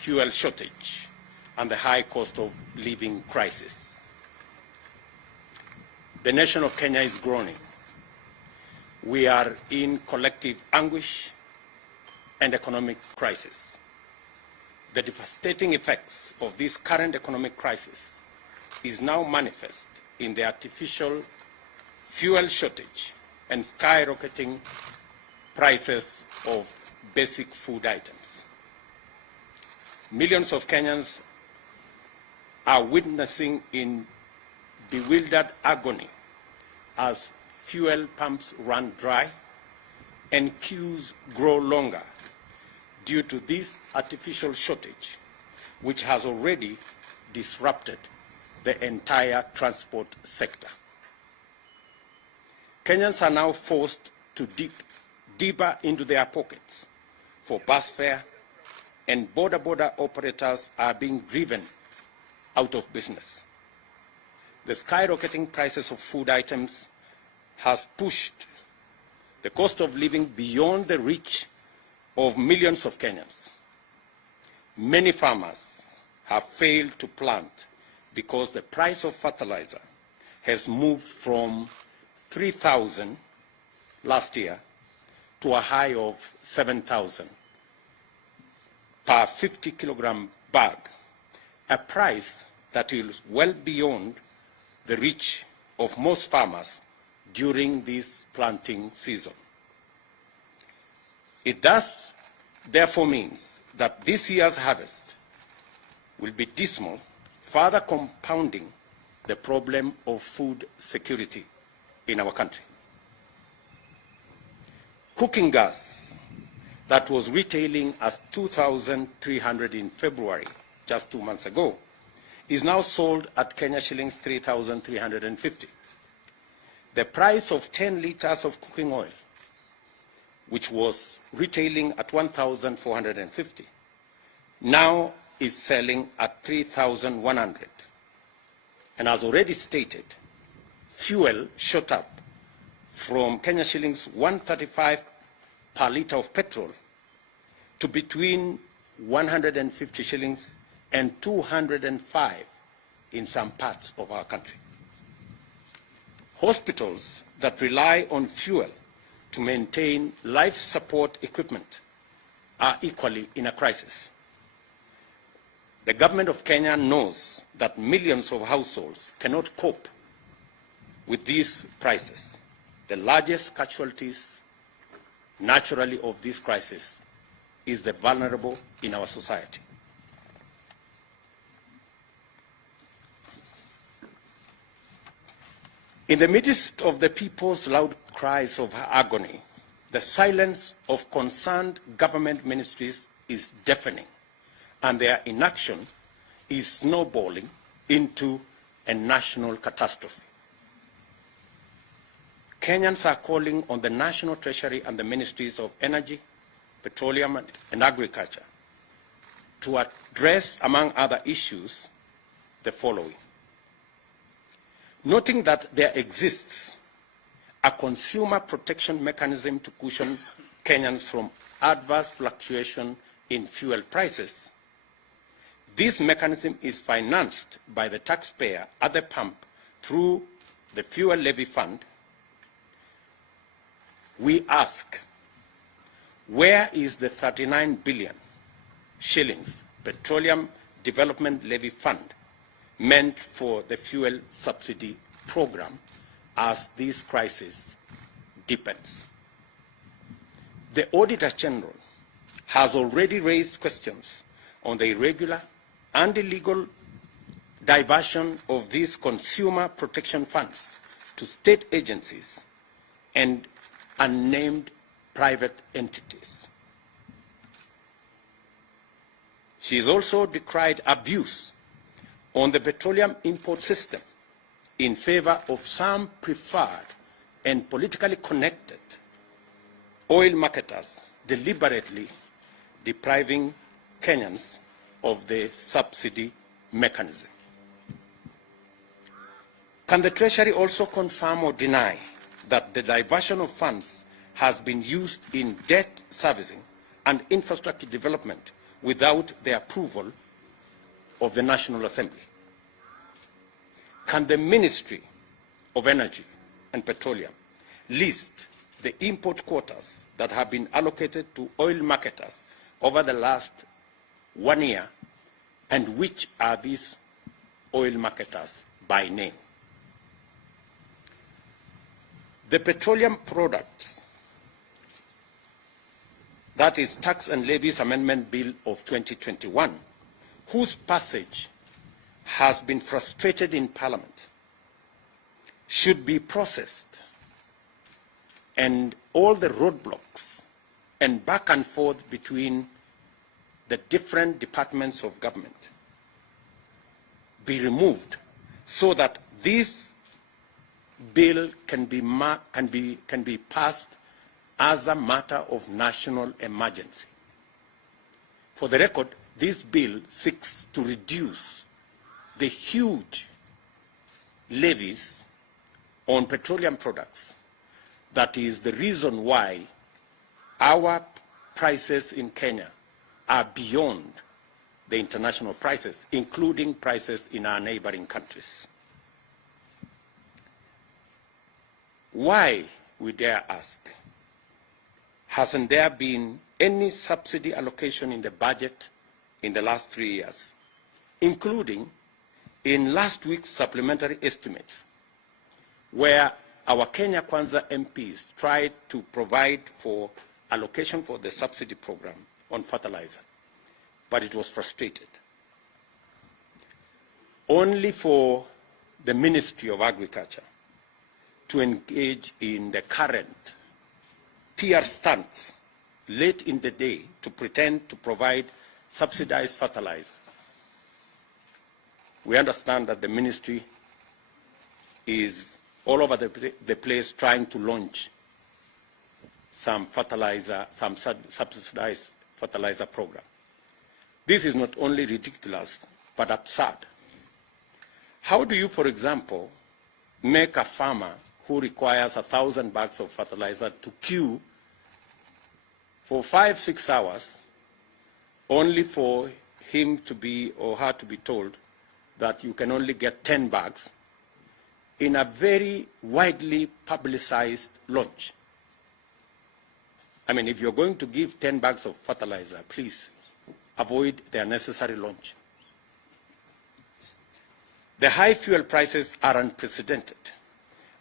fuel shortage and the high cost of living crisis. The nation of Kenya is groaning. We are in collective anguish and economic crisis. The devastating effects of this current economic crisis is now manifest in the artificial fuel shortage and skyrocketing prices of basic food items. Millions of Kenyans are witnessing in bewildered agony as fuel pumps run dry and queues grow longer due to this artificial shortage, which has already disrupted the entire transport sector. Kenyans are now forced to dig deeper into their pockets for bus fare, and border operators are being driven out of business. The skyrocketing prices of food items have pushed the cost of living beyond the reach of millions of Kenyans. Many farmers have failed to plant because the price of fertilizer has moved from 3,000 last year to a high of 7,000 per 50-kilogram bag, a price that is well beyond the reach of most farmers during this planting season. It thus therefore means that this year's harvest will be dismal, further compounding the problem of food security in our country. Cooking gas that was retailing as 2,300 in February, just 2 months ago, is now sold at Kenya shillings 3,350. The price of 10 liters of cooking oil, which was retailing at 1,450, now is selling at 3,100. And as already stated, fuel shot up from Kenya shillings 135 per liter of petrol to between 150 shillings and 205 in some parts of our country. Hospitals that rely on fuel to maintain life support equipment are equally in a crisis. The government of Kenya knows that millions of households cannot cope with these prices. The largest casualties, naturally, of this crisis is the vulnerable in our society. In the midst of the people's loud cries of agony, the silence of concerned government ministries is deafening, and their inaction is snowballing into a national catastrophe. Kenyans are calling on the National Treasury and the Ministries of Energy, Petroleum and Agriculture to address, among other issues, the following. Noting that there exists a consumer protection mechanism to cushion Kenyans from adverse fluctuation in fuel prices, this mechanism is financed by the taxpayer at the pump through the Fuel Levy Fund. We ask, where is the 39 billion shillings Petroleum Development Levy Fund meant for the fuel subsidy program as this crisis deepens? The Auditor General has already raised questions on the irregular and illegal diversion of these consumer protection funds to state agencies and unnamed private entities. She has also decried abuse on the petroleum import system in favor of some preferred and politically connected oil marketers deliberately depriving Kenyans of the subsidy mechanism. Can the Treasury also confirm or deny that the diversion of funds has been used in debt servicing and infrastructure development without the approval of the National Assembly? Can the Ministry of Energy and Petroleum list the import quotas that have been allocated to oil marketers over the last 1 year, and which are these oil marketers by name? The Petroleum Products, that is Tax and Levies Amendment Bill of 2021, whose passage has been frustrated in Parliament, should be processed, and all the roadblocks and back and forth between the different departments of government be removed, so that this bill can be passed as a matter of national emergency. For the record, this bill seeks to reduce the huge levies on petroleum products. That is the reason why our prices in Kenya are beyond the international prices, including prices in our neighboring countries. Why, we dare ask, hasn't there been any subsidy allocation in the budget in the last 3 years, including in last week's supplementary estimates, where our Kenya Kwanza MPs tried to provide for allocation for the subsidy program on fertilizer, but it was frustrated. Only for the Ministry of Agriculture to engage in the current PR stunts late in the day to pretend to provide subsidized fertilizer. We understand that the ministry is all over the place trying to launch some subsidized fertilizer program. This is not only ridiculous, but absurd. How do you, for example, make a farmer who requires 1,000 bags of fertilizer to queue for 5-6 hours, only for him to be or her to be told that you can only get 10 bags in a very widely publicized launch? I mean, if you're going to give 10 bags of fertilizer, please avoid the unnecessary launch. The high fuel prices are unprecedented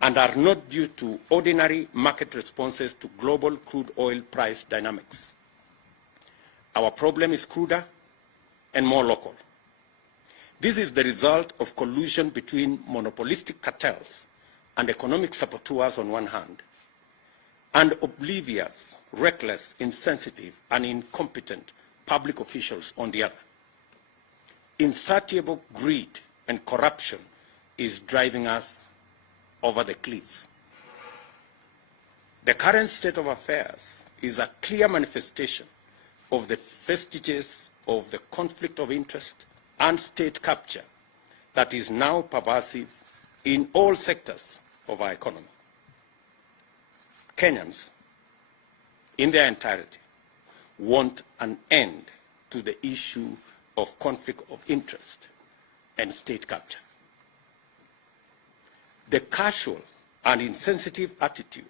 and are not due to ordinary market responses to global crude oil price dynamics. Our problem is cruder and more local. This is the result of collusion between monopolistic cartels and economic saboteurs on one hand, and oblivious, reckless, insensitive, and incompetent public officials on the other. Insatiable greed and corruption is driving us over the cliff. The current state of affairs is a clear manifestation of the vestiges of the conflict of interest and state capture that is now pervasive in all sectors of our economy. Kenyans, in their entirety, want an end to the issue of conflict of interest and state capture. The casual and insensitive attitude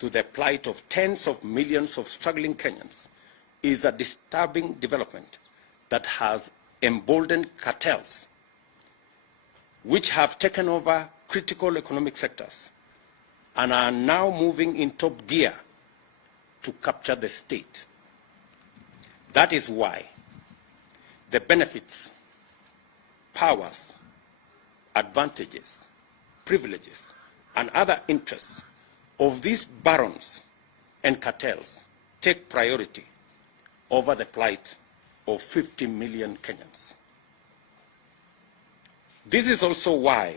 to the plight of tens of millions of struggling Kenyans is a disturbing development that has emboldened cartels, which have taken over critical economic sectors and are now moving in top gear to capture the state. That is why the benefits, powers, advantages, privileges, and other interests of these barons and cartels take priority over the plight of 50 million Kenyans. This is also why,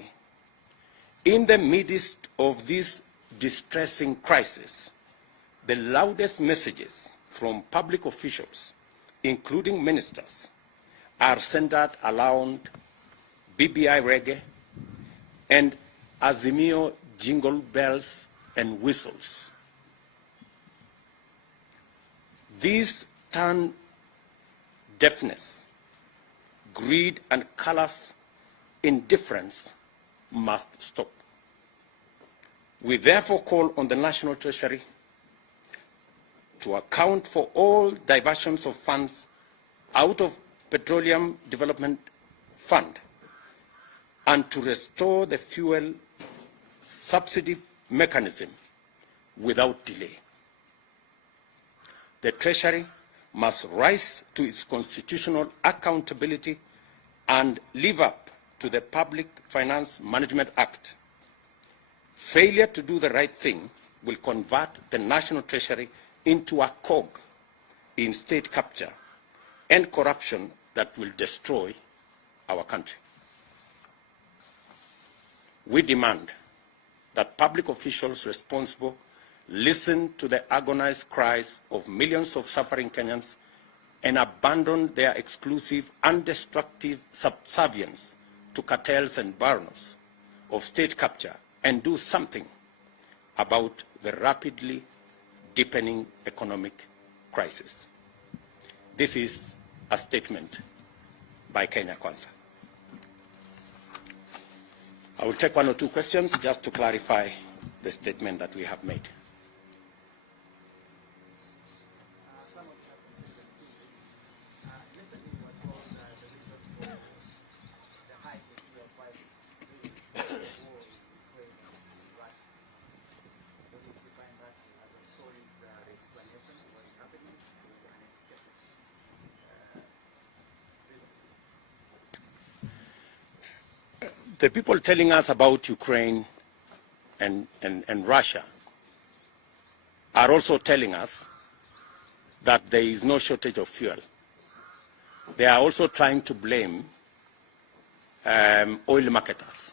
in the midst of this distressing crisis, the loudest messages from public officials, including ministers, are centered around BBI reggae and Azimio jingle bells and whistles. These turn deafness, greed, and callous indifference must stop. We therefore call on the National Treasury to account for all diversions of funds out of Petroleum Development Fund and to restore the fuel subsidy mechanism without delay. The Treasury must rise to its constitutional accountability and live up to the Public Finance Management Act. Failure to do the right thing will convert the National Treasury into a cog in state capture and corruption that will destroy our country. We demand that public officials responsible listen to the agonized cries of millions of suffering Kenyans and abandon their exclusive and destructive subservience to cartels and barons of state capture and do something about the rapidly deepening economic crisis. This is a statement by Kenya Kwanza. I will take one or two questions just to clarify the statement that we have made. The people telling us about Ukraine and Russia are also telling us that there is no shortage of fuel. They are also trying to blame oil marketers.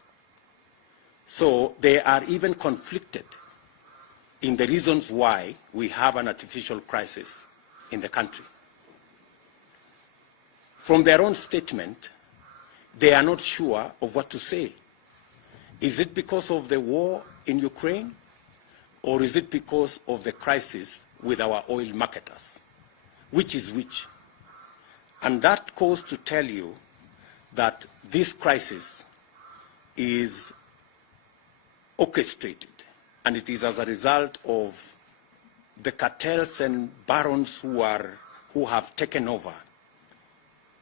So they are even conflicted in the reasons why we have an artificial crisis in the country. From their own statement, they are not sure of what to say. Is it because of the war in Ukraine, or is it because of the crisis with our oil marketers? Which is which? And that goes to tell you that this crisis is orchestrated, and it is as a result of the cartels and barons who have taken over,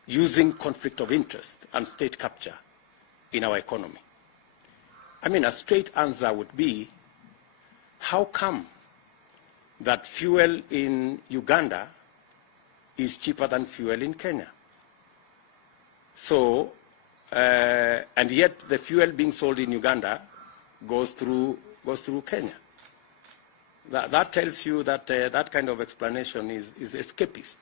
using conflict of interest and state capture in our economy. I mean, a straight answer would be, how come that fuel in Uganda is cheaper than fuel in Kenya? So, and yet the fuel being sold in Uganda goes through Kenya. That tells you that that kind of explanation is escapist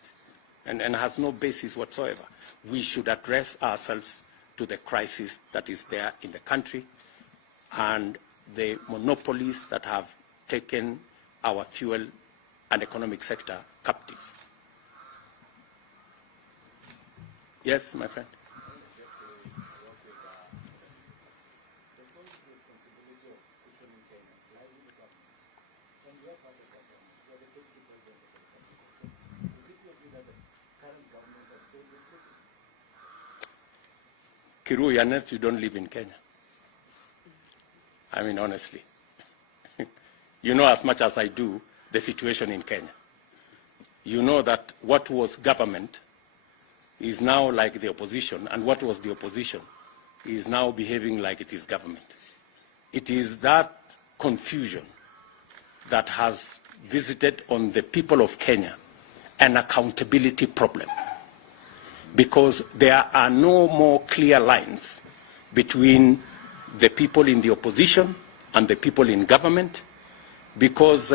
and has no basis whatsoever. We should address ourselves to the crisis that is there in the country and the monopolies that have taken our fuel and economic sector captive. Yes, my friend. Kiru, Yanet, you don't live in Kenya. I mean, honestly. You know as much as I do the situation in Kenya. You know that what was government is now like the opposition, and what was the opposition is now behaving like it is government. It is that confusion that has visited on the people of Kenya an accountability problem, because there are no more clear lines between the people in the opposition and the people in government, because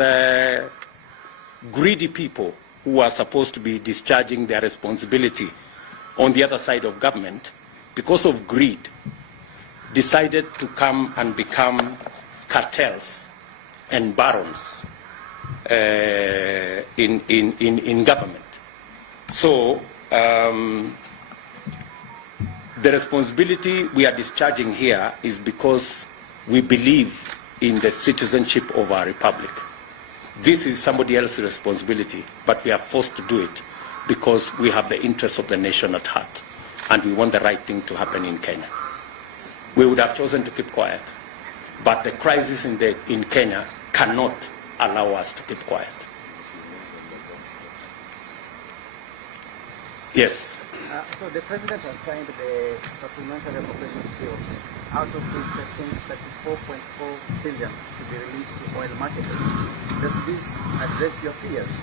greedy people who are supposed to be discharging their responsibility on the other side of government, because of greed, decided to come and become cartels and barons in government. So the responsibility we are discharging here is because we believe in the citizenship of our republic. This is somebody else's responsibility, but we are forced to do it because we have the interests of the nation at heart, and we want the right thing to happen in Kenya. We would have chosen to keep quiet, but the crisis in Kenya cannot allow us to keep quiet. Yes. So the president has signed the supplementary appropriation bill, out of which I think 34.4 billion to be released to oil marketers. Does this address your fears?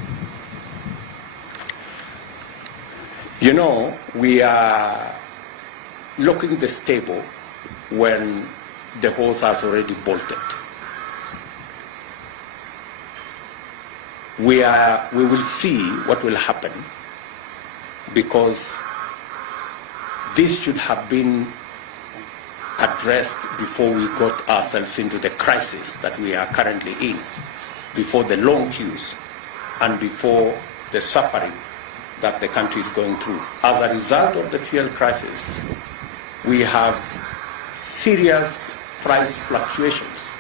You know, we are locking the stable when the horse has already bolted. We will see what will happen, because this should have been addressed before we got ourselves into the crisis that we are currently in, before the long queues and before the suffering that the country is going through. As a result of the fuel crisis, we have serious price fluctuations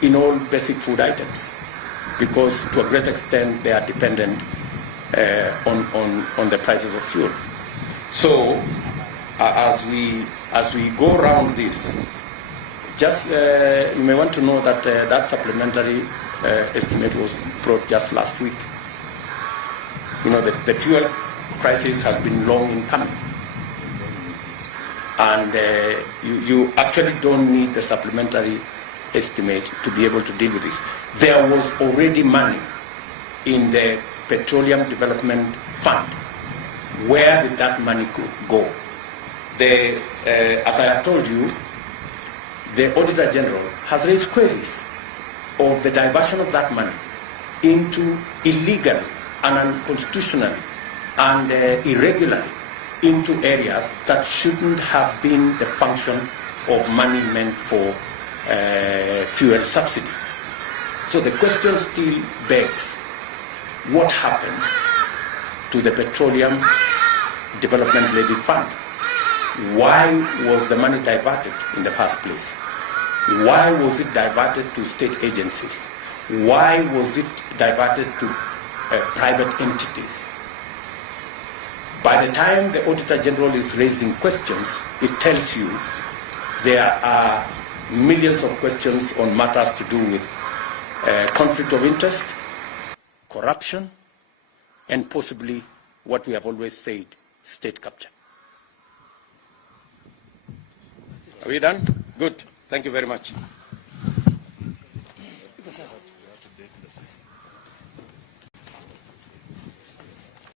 in all basic food items, because to a great extent they are dependent on the prices of fuel. So as we go around this, just you may want to know that that supplementary estimate was brought just last week. You know, the fuel crisis has been long in coming, and you actually don't need the supplementary estimate to be able to deal with this. There was already money in the Petroleum Development Fund. Where did that money go? As I have told you, the Auditor General has raised queries of the diversion of that money into illegally and unconstitutionally and irregularly into areas that shouldn't have been the function of money meant for fuel subsidy. So the question still begs, what happened to the Petroleum Development Levy Fund? Why was the money diverted in the first place? Why was it diverted to state agencies? Why was it diverted to private entities? By the time the Auditor General is raising questions, it tells you there are millions of questions on matters to do with conflict of interest, corruption, and possibly what we have always said, state capture. Are we done? Good. Thank you very much.